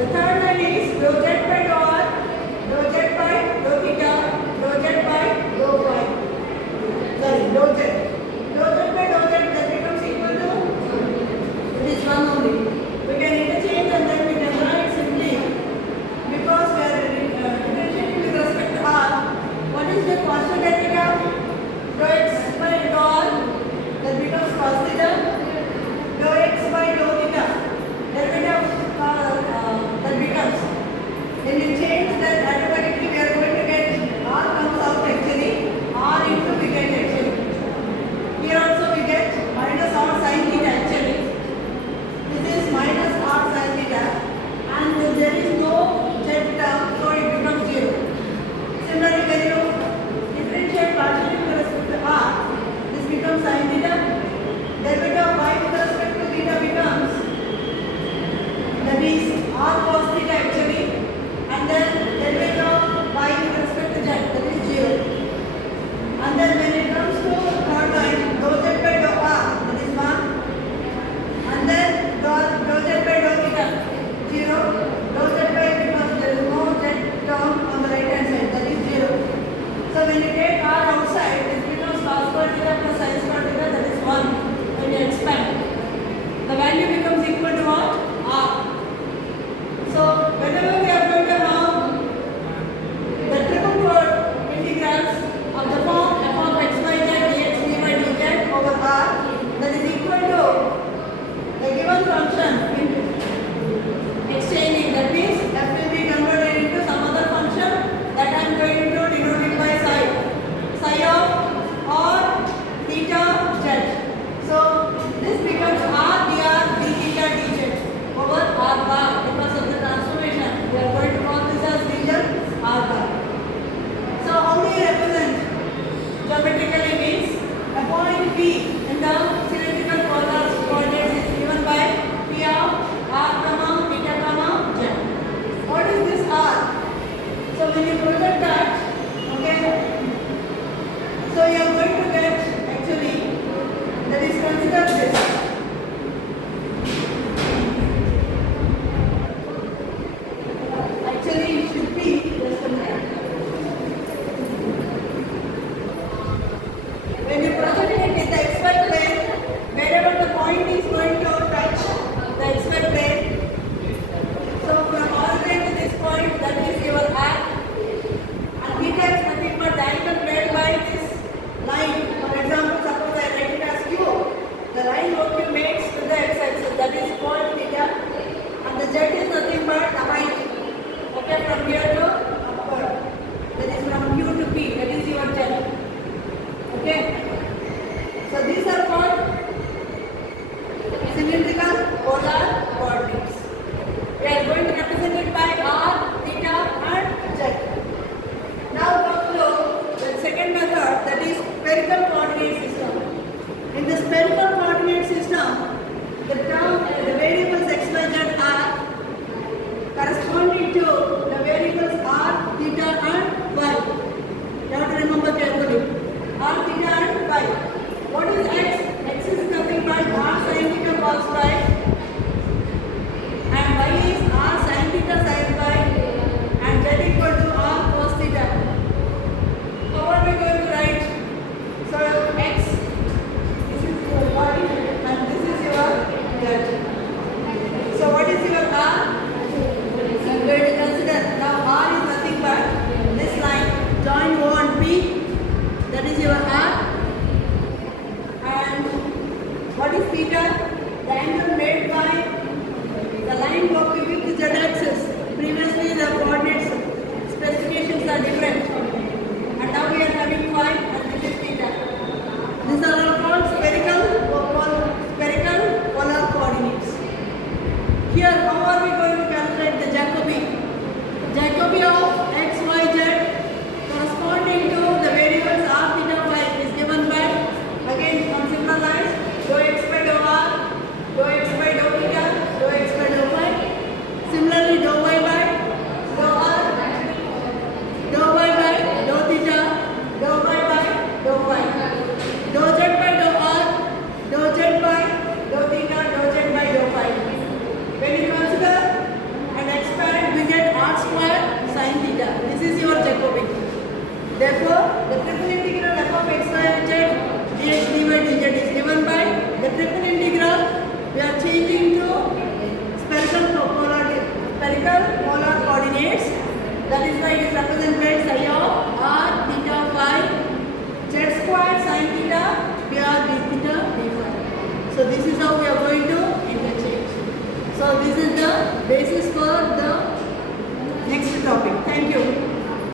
The third one is rho z by rho r, rho z by rho theta, rho z by rho phi. Sorry, rho z. Rho z by rho z that becomes equal to this one only. We can interchange and then we can write simply because we are differentiating with respect to r. What is the constant derivative? Rho x by rho r that becomes cos theta. Rho x by rho theta derivative that becomes. When you change that automatically we are going to get r comes out actually r into we get actually. Here also we get minus r sin theta actually. This is minus r sin theta and there is no z term so it becomes 0. Similarly when you differentiate partially with respect to r, this becomes sin theta. Derivative of y with respect to theta becomes that is r cos theta actually.